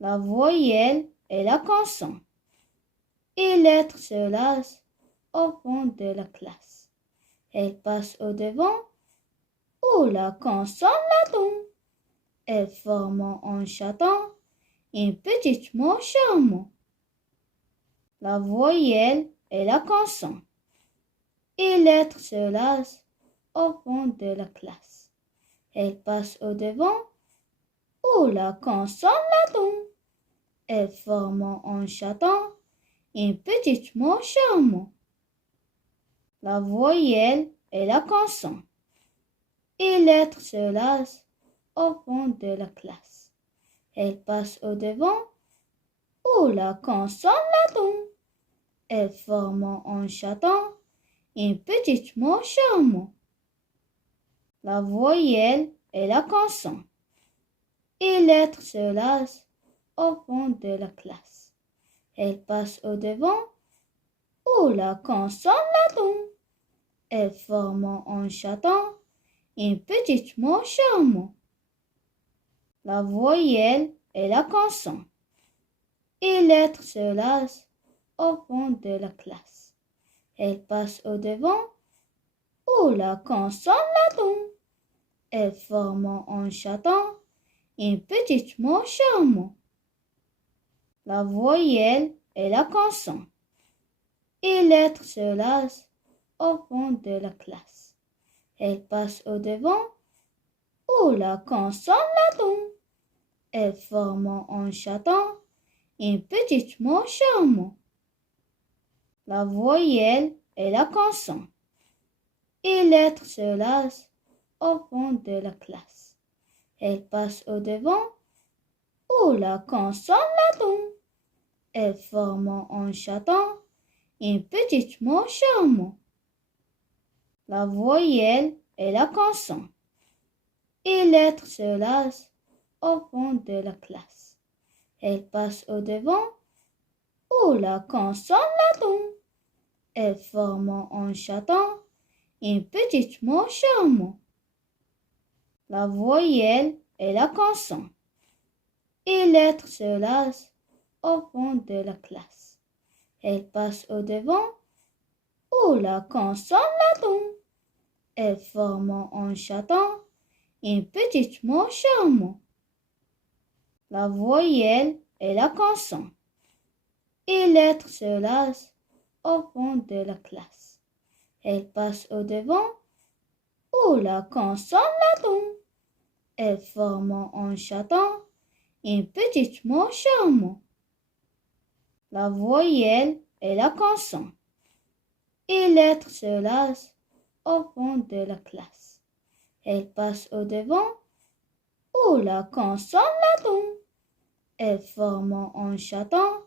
La voyelle et la consonne. Et l'être se lasse au fond de la classe. Elle passe au devant où la consonne l'attend. Elle forme en chantant un petit mot charmant. La voyelle et la consonne. Et l'être se lasse au fond de la classe. Elle passe au devant où la consonne l'attend. Elle forme en chantant un petit mot charmant. La voyelle et la consonne. Et l'être se lasse au fond de la classe. Elle passe au devant où la consonne l'attend. Elle forme en chantant un petit mot charmant. La voyelle et la consonne. Et l'être se lasse au fond de la classe. Elle passe au devant où la consonne l'attend. Elle forme en chantant un petit mot charmant. La voyelle et la consonne. Et l'être se lasse au fond de la classe. Elle passe au devant où la consonne l'attend. Elle forme en chantant un petit mot charmant. La voyelle et la consonne. Et l'être se lasse au fond de la classe. Elle passe au devant où la consonne l'attend. Elle forme en chantant un petit mot charmant. La voyelle et la consonne. Et l'être se lasse au fond de la classe. Elle passe au devant où la consonne l'attend. Elle forme en chantant un petit mot charmant. La voyelle et la consonne. Et l'être se lasse au fond de la classe. Elle passe au devant où la consonne l'attend. Elle forme en chantant un petit mot charmant. La voyelle et la consonne. Et l'être se lasse au fond de la classe. Elle passe au devant où la consonne l'attend. Elle forme en chantant un petit mot charmant. La voyelle et la consonne. Et l'être se lasse au fond de la classe. Elle passe au devant où la consonne l'attend. Elle forme en chantant un petit mot charmant. La voyelle et la consonne. Et l'être se lasse au fond de la classe. Elle passe au devant où la consonne l'attend. Elle forme en chantant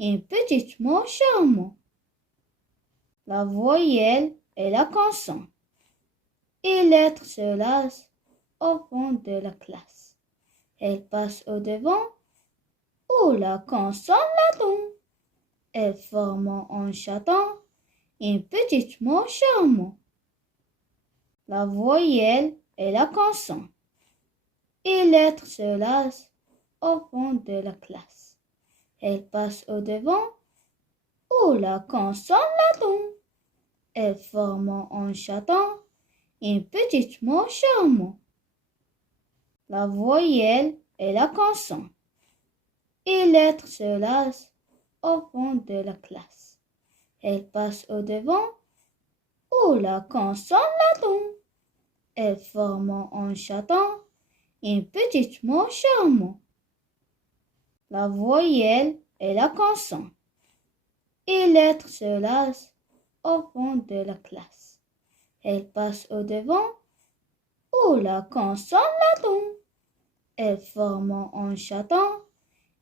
un petit mot charmant. La voyelle et la consonne. Et l'être se lasse au fond de la classe. Elle passe au devant où la consonne l'attend. Elle forme en chantant un petit mot charmant. La voyelle et la consonne. Et l'être se lasse au fond de la classe. Elle passe au devant où la consonne l'attend. Elle forme en chantant un petit mot charmant. La voyelle et la consonne. Et l'être se lasse au fond de la classe. Elle passe au devant où la consonne l'attend. Elle forme en chantant un petit mot charmant. La voyelle et la consonne. Et l'être se lasse au fond de la classe. Elle passe au devant où la consonne l'attend. Elle forme en chantant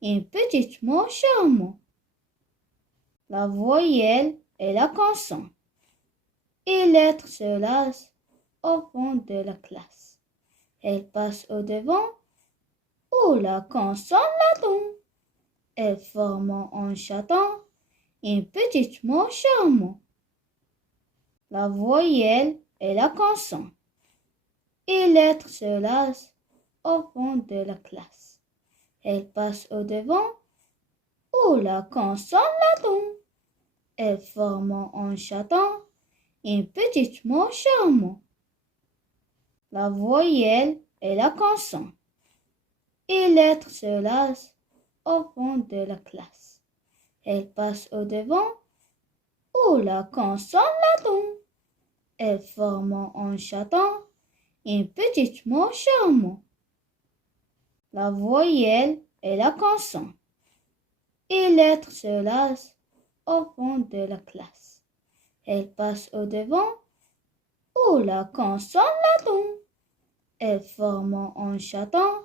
un petit mot charmant. La voyelle et la consonne. Et l'être se lasse au fond de la classe. Elle passe au devant où la consonne l'attend. Elle forme en chantant un petit mot charmant. La voyelle et la consonne. Et l'être se lasse au fond de la classe. Elle passe au devant où la consonne la tombe. Elle forme en chantant un petit mot charmant. La voyelle et la consonne. Et l'être se lasse au fond de la classe. Elle passe au devant où la consonne la tombe. Elle forme en chantant un petit mot charmant. La voyelle et la consonne. Et l'être se lasse au fond de la classe. Elle passe au devant où la consonne la tombe. Elle forme en chantant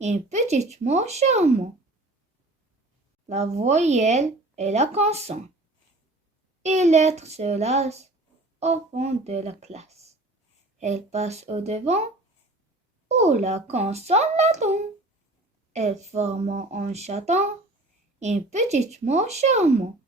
un petit mot charmant. La voyelle et la consonne. Et l'être se lasse au fond de la classe. Elle passe au devant où la consonne la tombe. Elle forme en chantant un petit mot charmant.